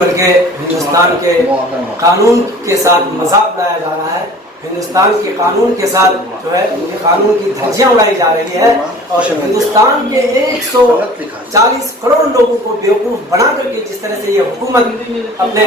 بلکہ ہندوستان کے قانون کے ساتھ مذاق اڑایا جا رہا ہے. ہندوستان کے قانون کے ساتھ جو ہے ان کے قانون کی دھجیاں اڑائی جا رہی ہے اور ہندوستان کے 140 کروڑ لوگوں کو بیوقوف بنا کر کے جس طرح سے یہ حکومت اپنے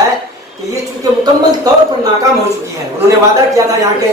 ہے, کہ یہ چونکہ مکمل طور پر ناکام ہو چکی ہے. انہوں نے وعدہ کیا تھا یہاں کے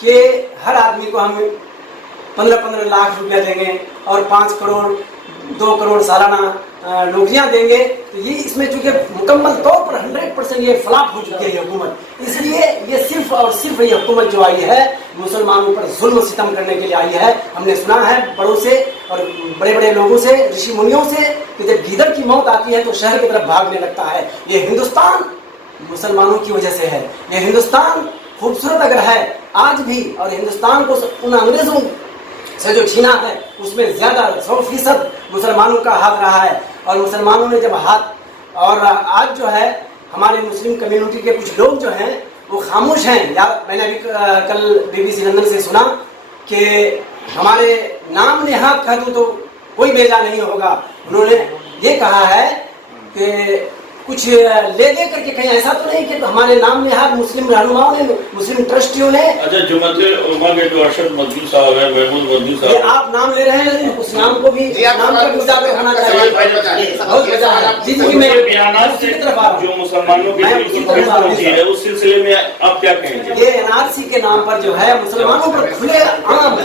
کہ ہر آدمی کو ہم 15 لاکھ روپیہ دیں گے اور 5 کروڑ 2 کروڑ سالانہ نوکریاں دیں گے. تو یہ اس میں چونکہ مکمل طور پر 100% یہ فلاپ ہو چکی ہے یہ حکومت, اس لیے یہ صرف اور صرف یہ حکومت جو آئی ہے مسلمانوں پر ظلم و ستم کرنے کے لیے آئی ہے. ہم نے سنا ہے بڑوں سے اور بڑے بڑے لوگوں سے, رشی منیوں سے, کہ جب گیدڑ کی موت آتی ہے تو شہر کی طرف بھاگنے لگتا ہے. یہ ہندوستان مسلمانوں کی وجہ سے ہے. یہ ہندوستان خوبصورت اگر ہے آج بھی, اور ہندوستان کو ان انگریزوں سے جو چھینا ہے اس میں زیادہ 100% مسلمانوں کا ہاتھ رہا ہے. اور مسلمانوں نے جب ہاتھ, اور آج جو ہے ہمارے مسلم کمیونٹی کے کچھ لوگ جو ہیں وہ خاموش ہیں. یا میں نے ابھی کل BBC لندن سے سنا کہ ہمارے نام نہاد کہہ دوں تو کوئی بیجا نہیں ہوگا. انہوں نے یہ کہا ہے کہ کچھ لے دے کر کے کہیں ایسا تو نہیں کہ ہمارے نام نہاد مسلم رہنماؤں نے, مسلم ٹرسٹیوں نے. اچھا, جماعت علماء کے جو ارشد مدنی صاحب ہیں, محمود مدنی صاحب, یہ آپ نام لے رہے ہیں, اس نام کو بھی نام کا بھی اضافہ ہونا چاہیے. بیانات سے جو مسلمانوں کی ٹھیس پہنچی ہے اس سلسلے میں آپ کیا کہیں گے؟ یہ NRC کے نام پر جو ہے مسلمانوں پر کھلے عام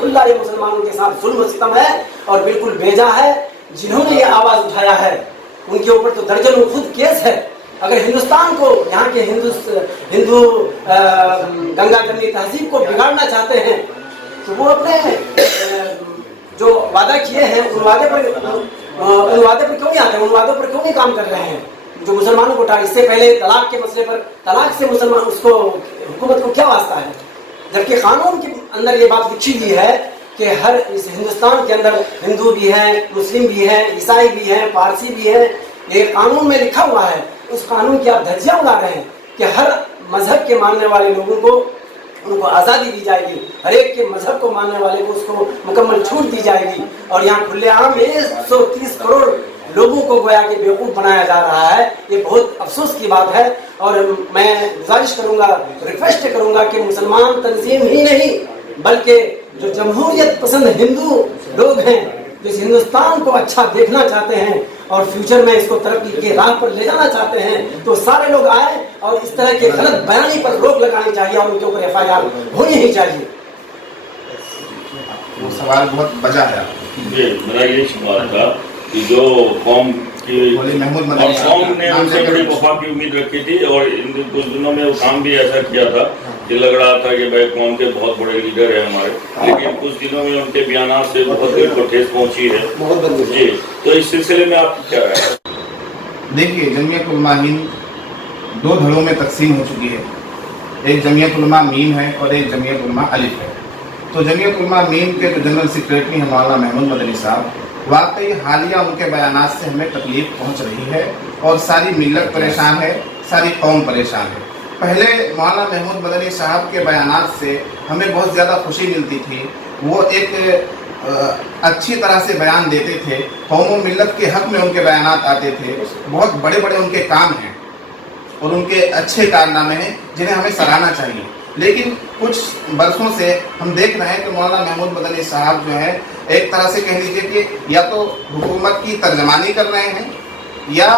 کھلا یہ مسلمانوں کے ساتھ ظلم و ستم ہے اور بالکل بیجا ہے. جنہوں نے یہ آواز اٹھایا ہے ان کے اوپر تو درجنوں خود کیس ہے. اگر ہندوستان کو, یہاں کے ہندو گنگا جمنی تہذیب کو بگاڑنا چاہتے ہیں تو وہ اپنے جو وعدہ کیے ہیں ان وعدے پر کیوں نہیں آتے, ان وعدوں پر کیوں نہیں کام کر رہے ہیں جو مسلمانوں کو اس سے پہلے طلاق کے مسئلے پر, طلاق سے مسلمان اس کو حکومت کو کیا واسطہ ہے, جبکہ قانون کے اندر یہ بات لکھی ہوئی ہے کہ ہر اس ہندوستان کے اندر ہندو بھی ہیں, مسلم بھی ہیں, عیسائی بھی ہیں, پارسی بھی ہیں. یہ قانون میں لکھا ہوا ہے. اس قانون کی آپ دھجیاں اڑا رہے ہیں کہ ہر مذہب کے ماننے والے لوگوں کو ان کو آزادی دی جائے گی, ہر ایک کے مذہب کو ماننے والے کو اس کو مکمل چھوٹ دی جائے گی. اور یہاں کھلے عام 130 کروڑ لوگوں کو گویا کہ بیوقوف بنایا جا رہا ہے. یہ بہت افسوس کی بات ہے. اور میں گزارش کروں گا, ریکویسٹ کروں گا کہ مسلمان تنظیم ہی نہیں بلکہ جو جمہوریت پسند ہندو لوگ ہیں جو اس ہندوستان کو اچھا دیکھنا چاہتے ہیں اور فیوچر میں اس کو ترقی کے راہ پر لے جانا چاہتے ہیں تو سارے لوگ آئیں اور اس طرح کے غلط بیانی پر روک لگانی چاہیے اور ان کے اوپر FIR ہونی ہی چاہیے. وہ سوال بہت بجا ہے. جی, میرا یہ سوال تھا کہ جو قوم کی اور قوم نے ان سے بڑی وفا کی امید رکھی تھی اور ان کچھ دنوں میں وہ کام بھی ایسا کیا تھا کہ لگ رہا تھا کہ بھائی قوم کے بہت بڑے لیڈر ہیں ہمارے, لیکن کچھ دنوں میں ان کے بیانات سے بہت دل کو ٹھیس پہنچی ہے. جی, تو اس سلسلے میں آپ کیا رائے ہے؟ دیکھیے, جمعیت علماء ہند 2 دھڑوں میں تقسیم ہو چکی ہے. ایک جمعیت علماء مین ہے اور ایک جمعیت علماء الف ہے. تو جمعیت علماء مین کے جو جنرل سیکریٹری ہیں مولانا محمود مدنی صاحب, واقعی حالیہ ان کے بیانات سے ہمیں تکلیف پہنچ رہی ہے اور ساری ملت پریشان ہے, ساری قوم پریشان ہے. پہلے مولانا محمود مدنی صاحب کے بیانات سے ہمیں بہت زیادہ خوشی ملتی تھی. وہ ایک اچھی طرح سے بیان دیتے تھے, قوم و ملت کے حق میں ان کے بیانات آتے تھے. بہت بڑے بڑے ان کے کام ہیں اور ان کے اچھے کارنامے ہیں جنہیں ہمیں سراہنا چاہیے. لیکن کچھ برسوں سے ہم دیکھ رہے ہیں کہ مولانا محمود مدنی صاحب جو ہے ایک طرح سے کہہ لیجیے کہ یا تو حکومت کی ترجمانی کر رہے ہیں یا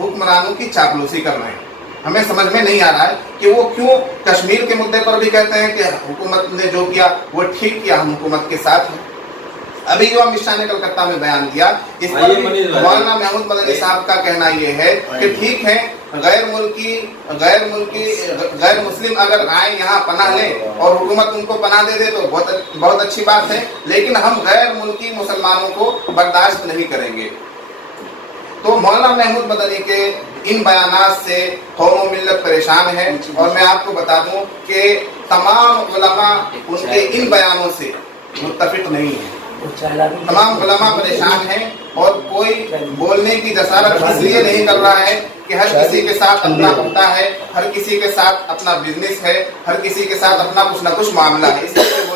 حکمرانوں کی چاپلوسی کر رہے ہیں. ہمیں سمجھ میں نہیں آ رہا ہے کہ وہ کیوں کشمیر کے مدعے پر بھی کہتے ہیں کہ حکومت نے جو کیا وہ ٹھیک کیا, ہم حکومت کے ساتھ ہیں. ابھی جو امت شاہ نے کلکتہ میں بیان کیا اس پر مولانا محمود مدنی صاحب کا کہنا یہ ہے کہ ٹھیک ہے غیر مسلم اگر آئیں یہاں پناہ لیں اور حکومت ان کو پناہ دے دے تو بہت اچھی بات ہے, لیکن ہم غیر ملکی مسلمانوں کو برداشت نہیں کریں گے. تو مولانا محمود مدنی کے ان بیانات سے قوم و ملت پریشان ہے. اور میں آپ کو بتا دوں کہ تمام علماء ان کے ان بیانوں سے متفق نہیں ہیں. تمام علماء پریشان ہیں اور کوئی بولنے کی جسارت اس لیے نہیں کر رہا ہے کہ ہر کسی کے ساتھ اپنا عہدہ ہے, ہر کسی کے ساتھ اپنا بزنس ہے, ہر کسی کے ساتھ اپنا کچھ نہ کچھ معاملہ ہے, اس لیے